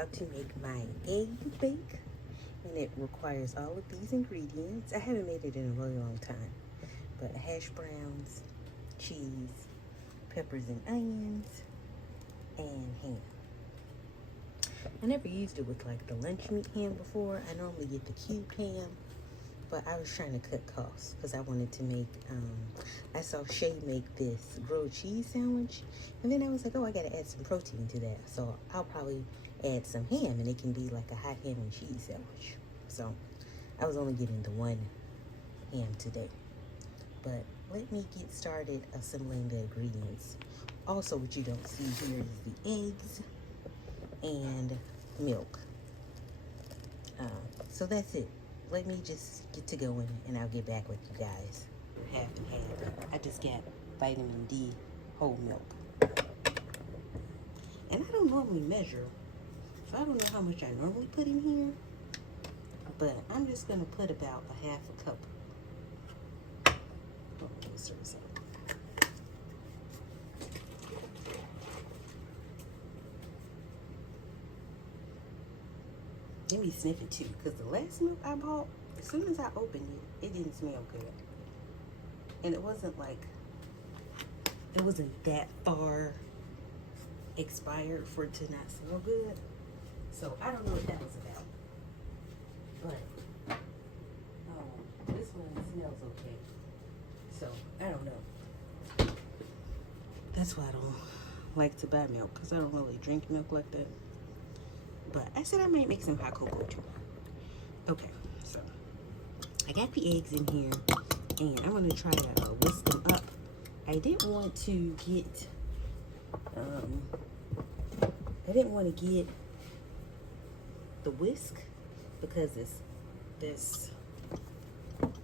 about to make my egg bake, and it requires all of these ingredients. I haven't made it in a really long time, but hash browns, cheese, peppers and onions, and ham. I never used it with like the lunch meat ham before. I normally get the cubed ham, but I was trying to cut costs because I wanted to make, I saw Shay make this grilled cheese sandwich, and then I was like, oh, I gotta add some protein to that. So I'll probably add some ham, and it can be like a hot ham and cheese sandwich. So I was only getting the one ham today. But let me get started assembling the ingredients. Also, what you don't see here is the eggs and milk. So that's it. Let me just get to going, and I'll get back with you guys. Half and half. I just got vitamin D whole milk. And I don't normally measure, so I don't know how much I normally put in here, but I'm just going to put about a half a cup. Oh, stir this up. Let me sniff it too, because the last milk I bought, as soon as I opened it, it didn't smell good. And it wasn't that far expired for it to not smell good. So I don't know what that was about. But this one smells okay. So I don't know. That's why I don't like to buy milk, because I don't really drink milk like that. But I said I might make some hot cocoa too. Okay, so I got the eggs in here, and I'm gonna try to whisk them up. I didn't want to get, the whisk, because this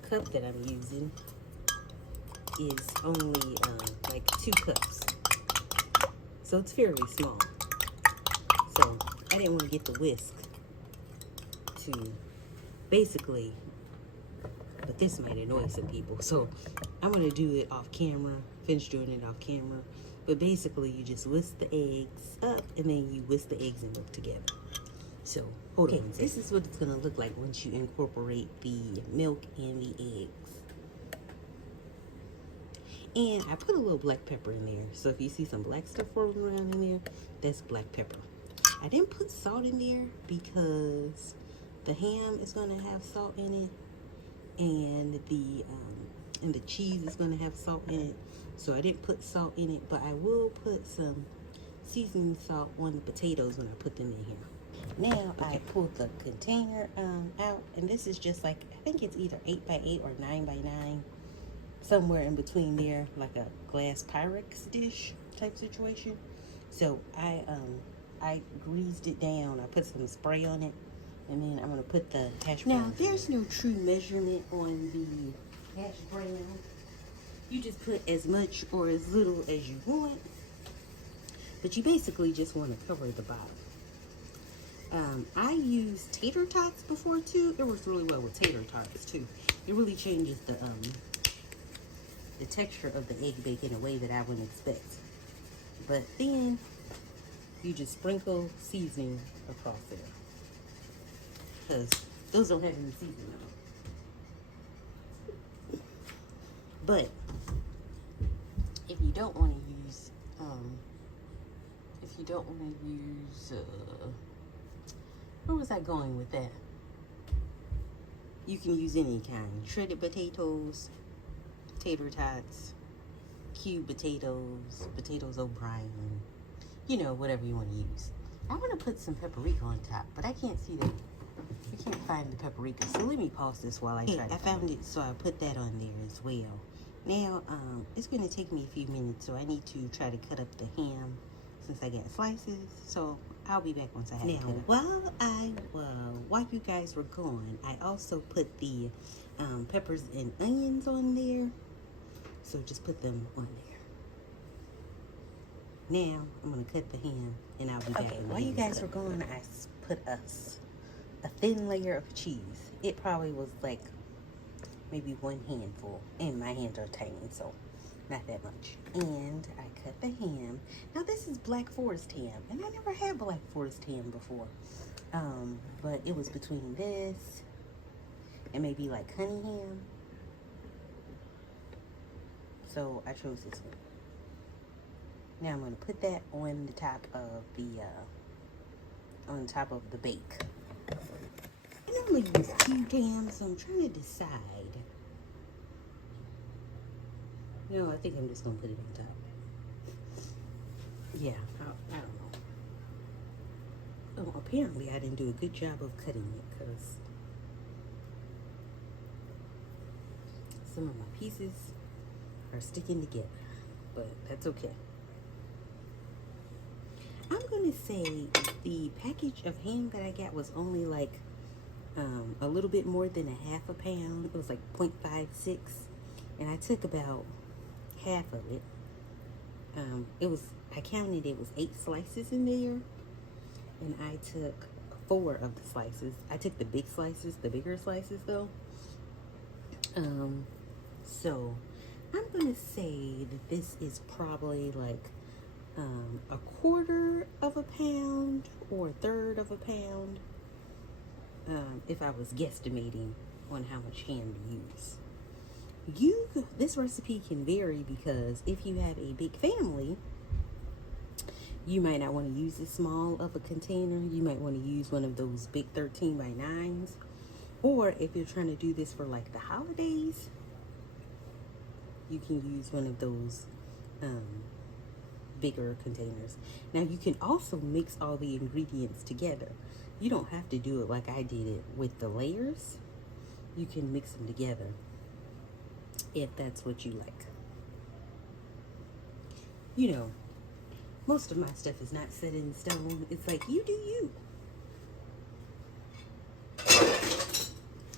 cup that I'm using is only like 2 cups, so it's fairly small. So I didn't want to get the whisk to basically, but this might annoy some people. So I'm going to do it off camera, finish doing it off camera. But basically you just whisk the eggs up, and then you whisk the eggs and milk together. So hold on. This is what it's going to look like once you incorporate the milk and the eggs. And I put a little black pepper in there. So if you see some black stuff rolling around in there, that's black pepper. I didn't put salt in there because the ham is going to have salt in it, and the cheese is going to have salt in it. So I didn't put salt in it, but I will put some seasoning salt on the potatoes when I put them in here. Now I pulled the container out, and this is just like, I think it's either 8x8 or 9x9, somewhere in between there, like a glass Pyrex dish type situation. So I greased it down. I put some spray on it, and then I'm going to put the hash brown. Now, there's no true measurement on the hash brown. You just put as much or as little as you want, but you basically just want to cover the bottom. I used tater tots before too. It works really well with tater tots too. It really changes the texture of the egg bake in a way that I wouldn't expect. But then you just sprinkle seasoning across there, because those don't have any seasoning on. But if you don't want to use, where was I going with that? You can use any kind. Shredded potatoes, tater tots, cubed potatoes, potatoes O'Brien, you know, whatever you want to use. I want to put some paprika on top, but I can't see that. I can't find the paprika, so let me pause this while I try. I found it, so I put that on there as well. Now, it's going to take me a few minutes, so I need to try to cut up the ham since I got slices. So I'll be back once I have it cut up. While you guys were gone, I also put the peppers and onions on there. So just put them on there. Now I'm gonna cut the ham, and I'll be back. Okay, while you guys were gone, I put a thin layer of cheese. It probably was like maybe 1 handful, and my hands are tiny, so not that much. And I cut the ham. Now this is Black Forest ham, and I never had Black Forest ham before. But it was between this and maybe like honey ham. So I chose this one. Now I'm going to put that on the top of the bake. I normally use cubed ham, so I'm trying to decide. No, I think I'm just going to put it on top. Yeah, I don't know. Oh, apparently I didn't do a good job of cutting it because some of my pieces are sticking together, but that's okay. I'm going to say the package of ham that I got was only like a little bit more than a half a pound. It was like 0.56, and I took about half of it. I counted it was 8 slices in there, and I took 4 of the slices. I took the big slices, the bigger slices though. So I'm gonna say that this is probably like a quarter of a pound or a third of a pound, if I was guesstimating on how much ham to use. This recipe can vary because if you have a big family, you might not want to use as small of a container. You might want to use one of those big 13 by 9s. Or if you're trying to do this for like the holidays, you can use one of those bigger containers. Now you can also mix all the ingredients together. You don't have to do it like I did it with the layers. You can mix them together if that's what you like. You know, most of my stuff is not set in stone. It's like, you do you.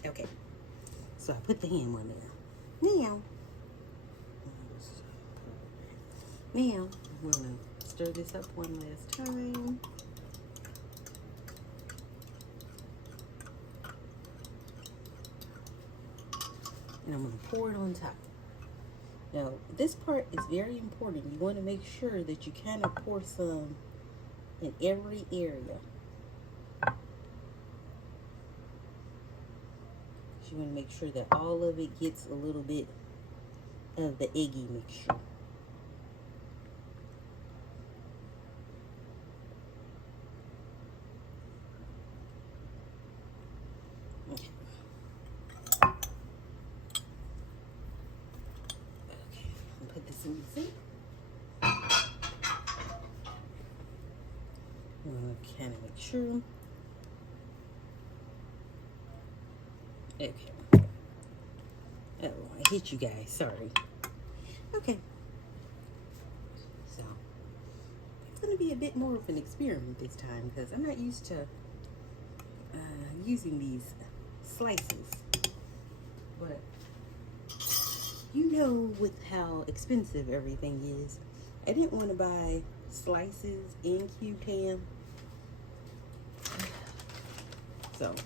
Okay, so I put the ham on there. Now, I'm gonna stir this up one last time. And I'm gonna pour it on top. Now, this part is very important. You want to make sure that you kind of pour some in every area. You want to make sure that all of it gets a little bit of the eggy mixture. Okay. Put this in the sink. I'm going to kind of make sure. Okay. Oh, I hit you guys. Sorry. Okay. So, it's going to be a bit more of an experiment this time because I'm not used to using these slices. But you know, with how expensive everything is, I didn't want to buy slices in cubed ham. So, I'm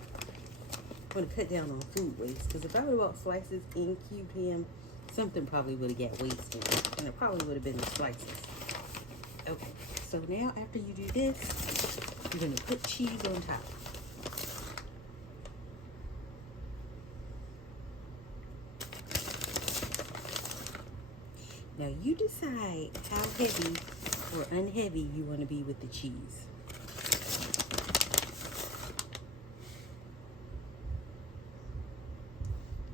going to cut down on food waste, because if I would have bought slices in cubed ham, something probably would have got wasted, and it probably would have been the slices. Okay, so now after you do this, you're going to put cheese on top. Now you decide how heavy or unheavy you want to be with the cheese.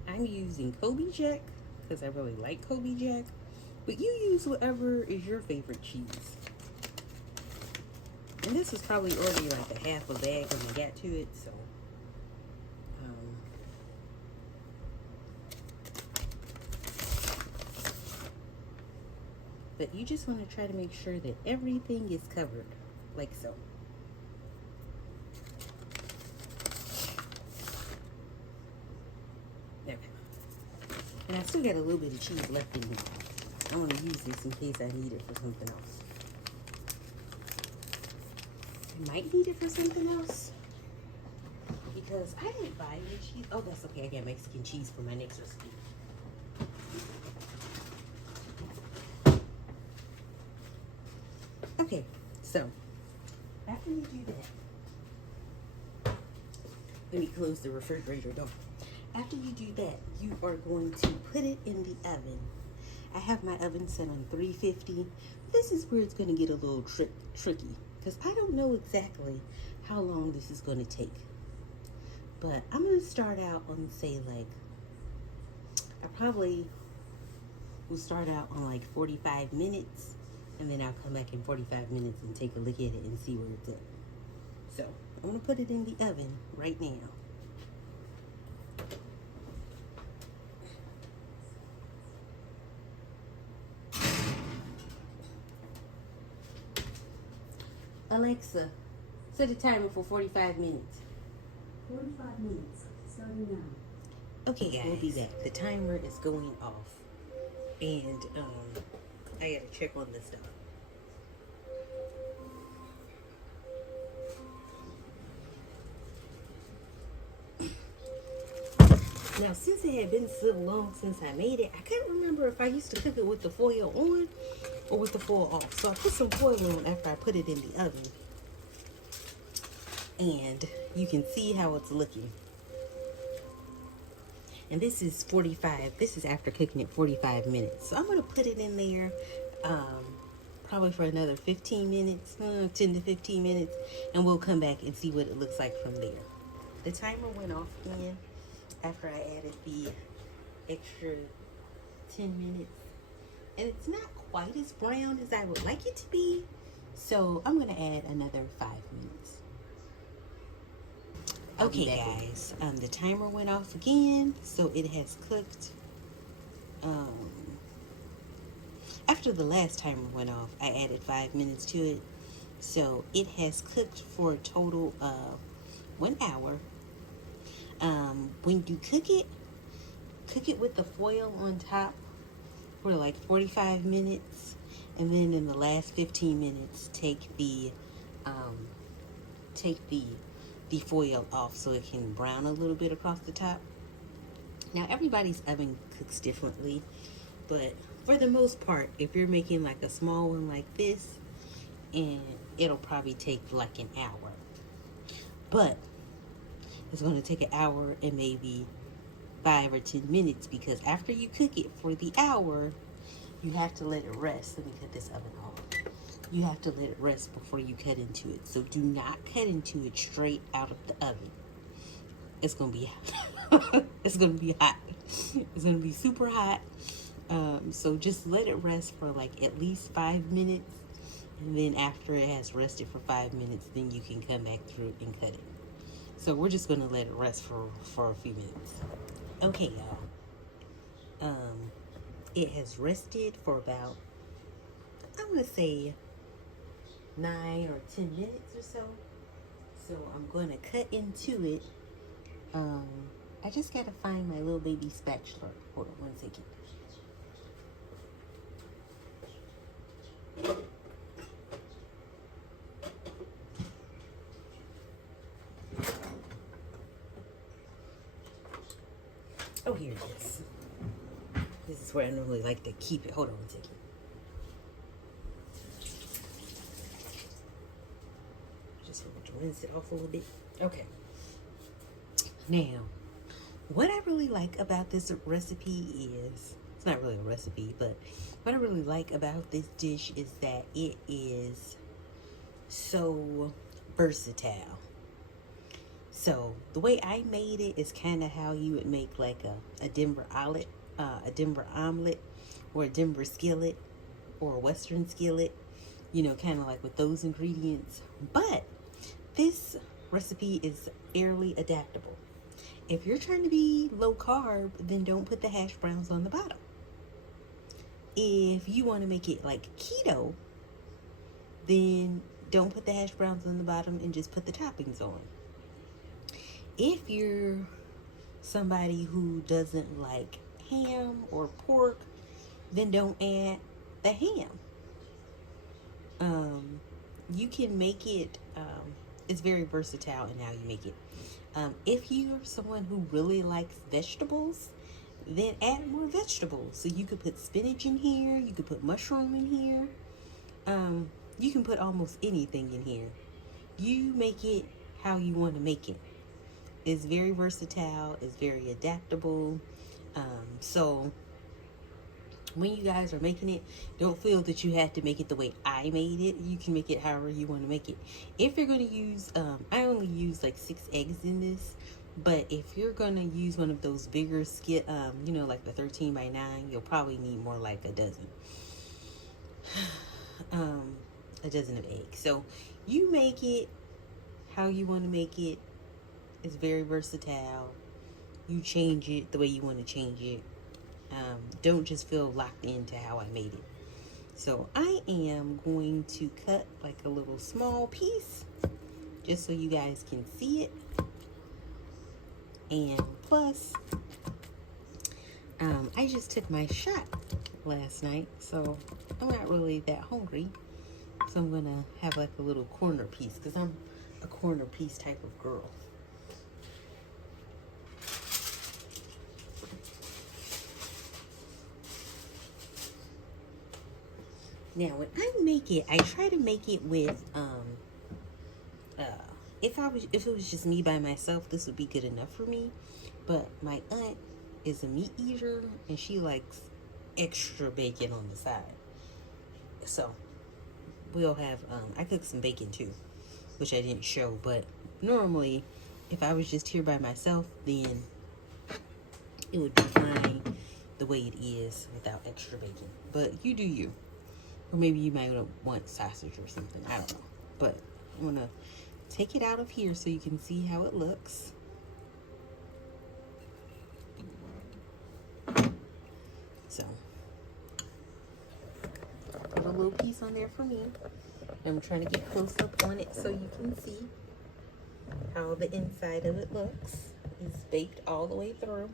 I'm using Kobe Jack because I really like Kobe Jack, but you use whatever is your favorite cheese. And this is probably already like a half a bag when I got to it, so but you just want to try to make sure that everything is covered, like so. Okay. And I still got a little bit of cheese left in here. I want to use this in case I need it for something else. I might need it for something else, because I didn't buy any cheese. Oh, that's okay. I got Mexican cheese for my next recipe. Okay, So after you do that, let me close the refrigerator door. After you do that, you are going to put it in the oven. I have my oven set on 350. This is where it's going to get a little tricky because I don't know exactly how long this is going to take. But I'm going to start out on, say, like, I probably will start out on like 45 minutes, and then I'll come back in 45 minutes and take a look at it and see where it's at. So I'm going to put it in the oven right now. Alexa, set a timer for 45 minutes. 45 minutes, starting now. Okay, guys, we'll be back. The timer is going off, and I gotta check on this stuff. Now, since it had been so long since I made it, I can't remember if I used to cook it with the foil on or with the foil off. So I put some foil on after I put it in the oven. And you can see how it's looking. And this is 45. This is after cooking it 45 minutes. So I'm going to put it in there probably for another 15 minutes, 10 to 15 minutes. And we'll come back and see what it looks like from there. The timer went off again after I added the extra 10 minutes. And it's not quite as brown as I would like it to be. So I'm going to add another 5 minutes. Okay, guys, the timer went off again, so it has cooked. After the last timer went off, I added 5 minutes to it, so it has cooked for a total of 1 hour. When you cook it with the foil on top for like 45 minutes, and then in the last 15 minutes, take the foil off so it can brown a little bit across the top. Now, everybody's oven cooks differently, but for the most part, if you're making like a small one like this, and it'll probably take like an hour. But it's going to take an hour and maybe 5 or 10 minutes, because after you cook it for the hour, you have to let it rest. Let me cut this oven off. You have to let it rest before you cut into it. So do not cut into it straight out of the oven. It's gonna be it's gonna be hot. It's gonna be super hot. So just let it rest for like at least 5 minutes, and then after it has rested for 5 minutes, then you can come back through and cut it. So we're just gonna let it rest for a few minutes. Okay, y'all. It has rested for about, I'm gonna say 9 or 10 minutes or so. So I'm going to cut into it. I just got to find my little baby spatula. Hold on 1 second. Oh, here it is. This is where I normally like to keep it. Hold on 1 second. Just want to rinse it off a little bit. Okay. Now, what I really like about this recipe is, it's not really a recipe, but what I really like about this dish is that it is so versatile. So the way I made it is kind of how you would make like a Denver omelet, or a Denver skillet, or a Western skillet, you know, kind of like with those ingredients. But this recipe is fairly adaptable. If you're trying to be low carb, then don't put the hash browns on the bottom. If you want to make it like keto, then don't put the hash browns on the bottom and just put the toppings on. If you're somebody who doesn't like ham or pork, then don't add the ham. You can make it, it's very versatile in how you make it. If you're someone who really likes vegetables, then add more vegetables. So you could put spinach in here, you could put mushroom in here. You can put almost anything in here. You make it how you want to make it. It's very versatile. It's very adaptable. So when you guys are making it, don't feel that you have to make it the way I made it. You can make it however you want to make it. If you're going to use, I only use like 6 eggs in this. But if you're going to use one of those bigger skit, like the 13 by 9, you'll probably need more like a dozen. A dozen of eggs. So you make it how you want to make it. It's very versatile. You change it the way you want to change it. Don't just feel locked into how I made it. So I am going to cut like a little small piece just so you guys can see it. And plus, I just took my shot last night, so I'm not really that hungry. So I'm gonna have like a little corner piece because I'm a corner piece type of girl. Now, when I make it, I try to make it with if it was just me by myself, this would be good enough for me. But my aunt is a meat eater and she likes extra bacon on the side. So we'll have I cook some bacon too, which I didn't show, but normally if I was just here by myself, then it would be fine the way it is without extra bacon. But you do you. Or maybe you might want sausage or something. I don't know. But I'm going to take it out of here so you can see how it looks. So, put a little piece on there for me. I'm trying to get close up on it so you can see how the inside of it looks. It's baked all the way through.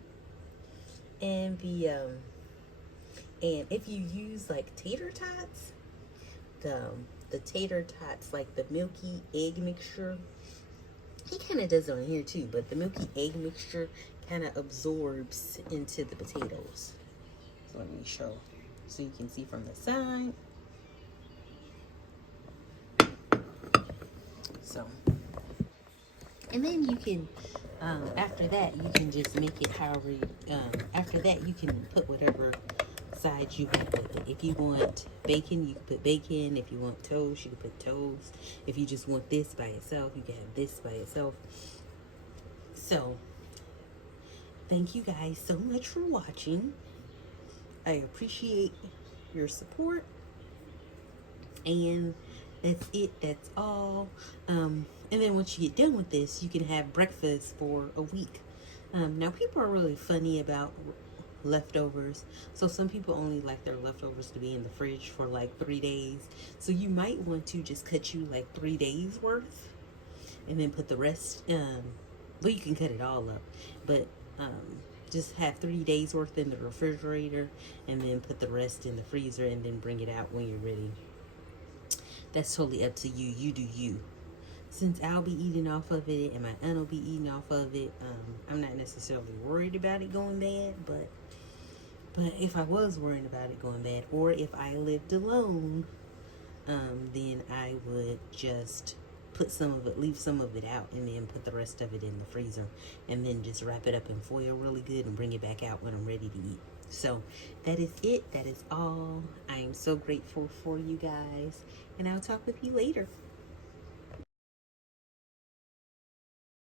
And and if you use like tater tots, the tater tots, like the milky egg mixture, he kind of does it on here too, but the milky egg mixture kind of absorbs into the potatoes. So let me show so you can see from the side. So, and then you can after that you can just make it however after that you can put whatever sides you want with it. If you want bacon, you can put bacon. If you want toast, you can put toast. If you just want this by itself, you can have this by itself. So thank you guys so much for watching. I appreciate your support, and that's it. That's all. And then once you get done with this, you can have breakfast for a week. Now people are really funny about leftovers, so some people only like their leftovers to be in the fridge for like 3 days. So you might want to just cut you like 3 days worth and then put the rest well, you can cut it all up, but just have 3 days worth in the refrigerator and then put the rest in the freezer and then bring it out when you're ready. That's totally up to you. You do you. Since I'll be eating off of it and my aunt will be eating off of it, I'm not necessarily worried about it going bad, but if I was worried about it going bad, or if I lived alone, then I would just put some of it, leave some of it out, and then put the rest of it in the freezer, and then just wrap it up in foil really good and bring it back out when I'm ready to eat. So that is it. That is all. I am so grateful for you guys, and I'll talk with you later.